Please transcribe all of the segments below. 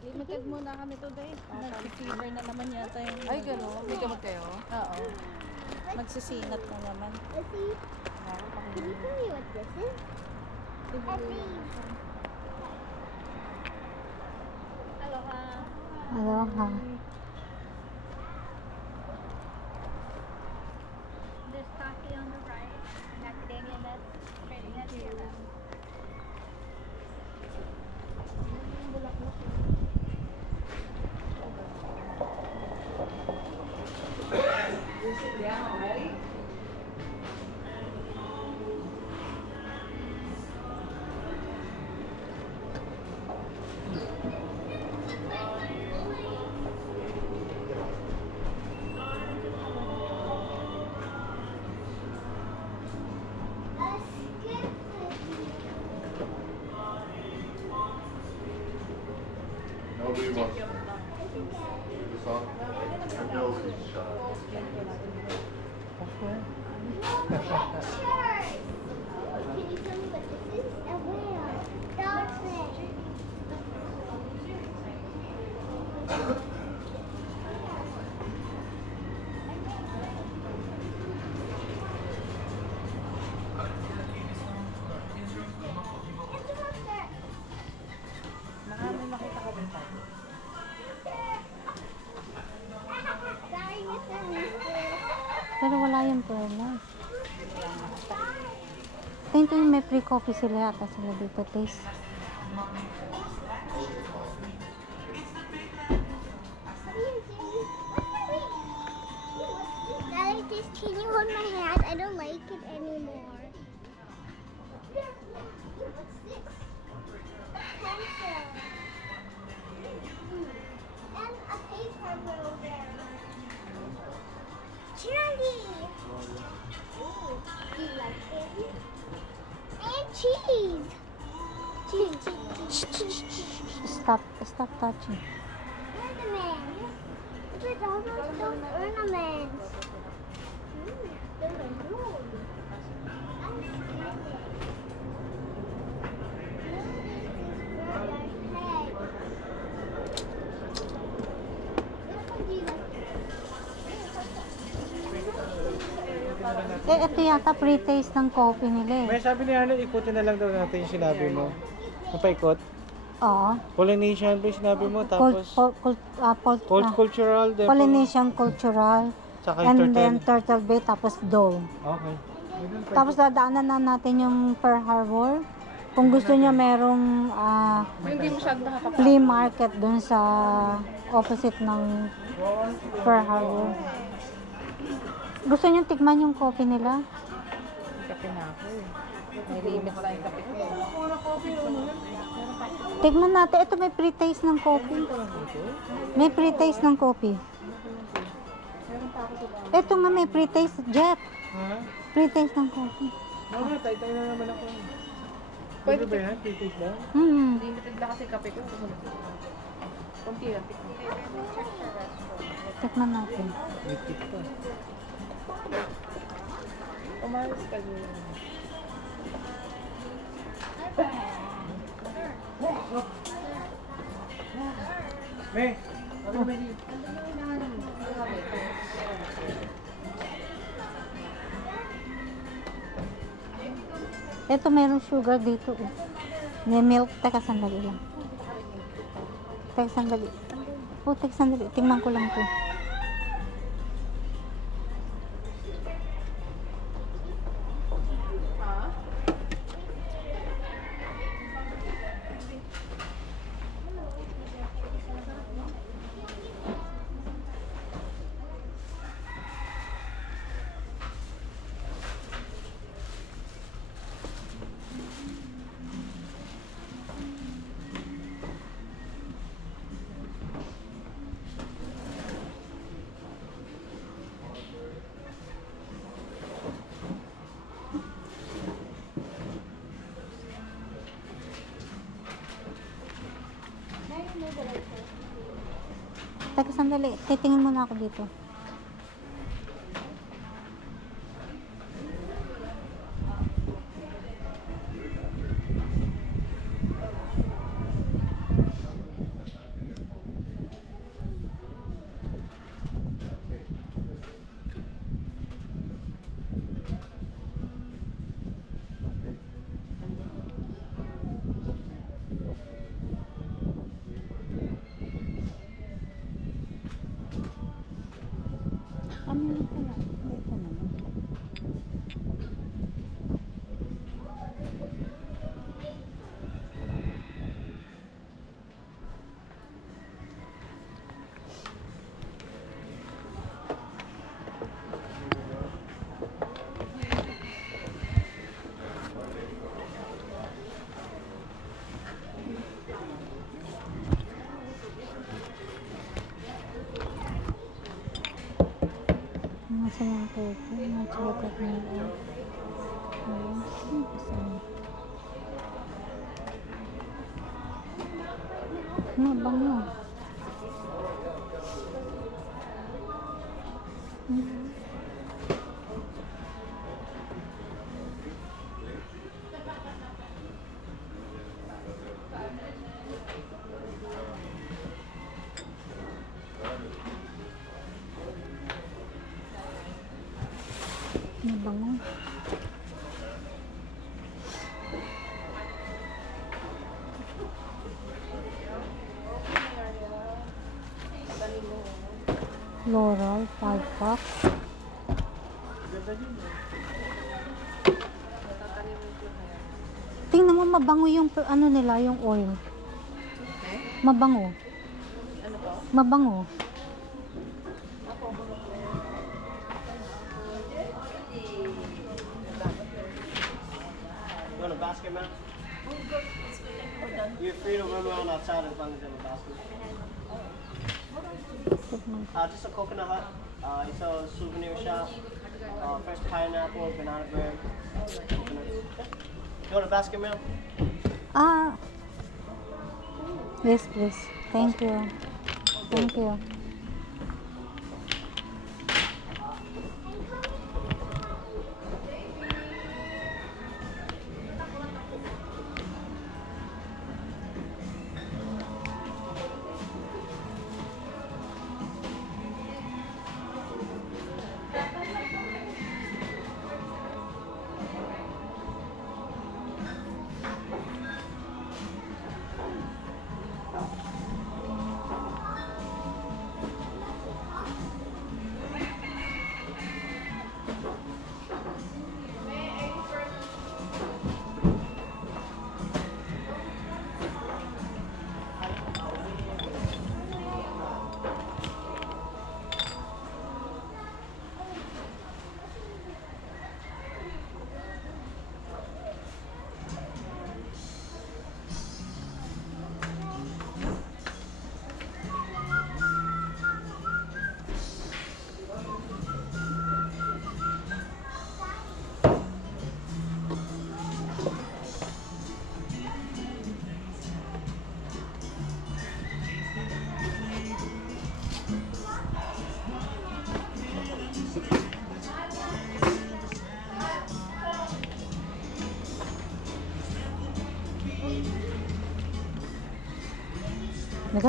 Limited muna kami today. Nag-fever na naman yata yung... Ay, gano'n? May gamot kayo? Oo. Magsisinat na naman. Can you tell me what this is? Aloha. Aloha. There's coffee on the right, macadamia nuts, straight nuts on the left. Nobody wants this on. Her nose is shut. Can you tell me what this is? A whale. Dolphin. Marami makita ka din tayo. Sorry, Mr. Mister. Pero wala yung perlas. Tingin ko may free coffee sila yata sila dito, taste. Daddy, just can you hold my hand? I don't like it anymore. What's this? Pencil. And a paper roller. Candy. Do you like candy? And cheese. Cheese. Stop touching. Ornaments. Look at all those ornaments. They're maroon. I like it. Ito yata pre-taste ng coffee nila May sabi ni Arnold, ikutin na lang daw natin yung sinabi mo. Napaikot? Oo. Polynesian pa yung sinabi mo, tapos cultural, then Polynesian cultural. Tsaka And then turtle bay, tapos dough. Okay. Tapos dadaanan na natin yung Pearl Harbor. Kung gusto niyo merong Hindi masyadong nakakapagod. flea market dun sa opposite ng Pearl Harbor. Gusto niyo tikman yung coffee nila? Kape na ako eh. May limit lang yung kape ko. Tikman natin. Ito may pre-taste ng coffee. May pre-taste ng coffee. Ito nga may pre-taste. Jet. Ha? Pre-taste ng coffee. Mama, tay-tay na naman ako. Pwede Pwede ba yan? Titig lang? Limited lang kasi kape ko. Kunti lang. Tikman natin. Titig pa. Umalis ka din. May! Ano ba yun? Ito mayroong sugar dito. May milk. Teka, sandali lang. Teka, sandali. Oh, teka, sandali. Tingnan ko lang to. Teka, sandali. Titingin muna ako dito. Dito na. Dito naman. Nasa mga kopi, mga chocolate na yun. Bango. Bango. Floral, 5 packs. Tingnan mo, mabango yung ano nila, yung oil. Mabango. Ano po? Mabango. You want a basket, man? You're free to run around outside as long as you have a basket. Just a coconut hut. It's a souvenir shop. Fresh pineapple, banana bread, coconuts. You want a basket, ma'am? Yes, please. Thank you. Thank you.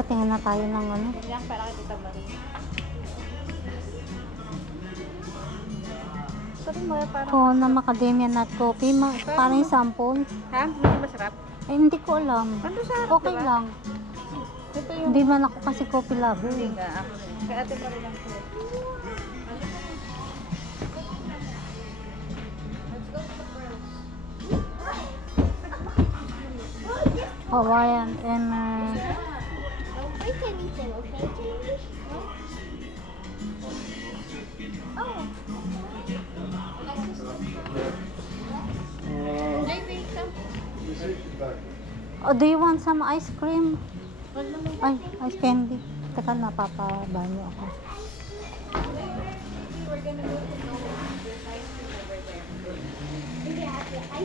Tingnan na tayo ng ano. Yan, para kay Tita Marie. Sabi mo, parang... Oo, na macadamia nut coffee. Parang yung sample. Ha? Hindi masarap? Eh, hindi ko alam. Ano sa harap, Okay diba? lang. Ito yung... Hindi man ako kasi coffee lover. Hindi nga, ako rin. Kaya Ate Marie lang po. Hawaiian and Don't break anything, okay, Jamie? Oh. Jamie, come. oh, do you want some ice cream? Ay, ice candy. Teka, napapabanyo ako. We're gonna go to Noah. There's ice cream over there. Yeah,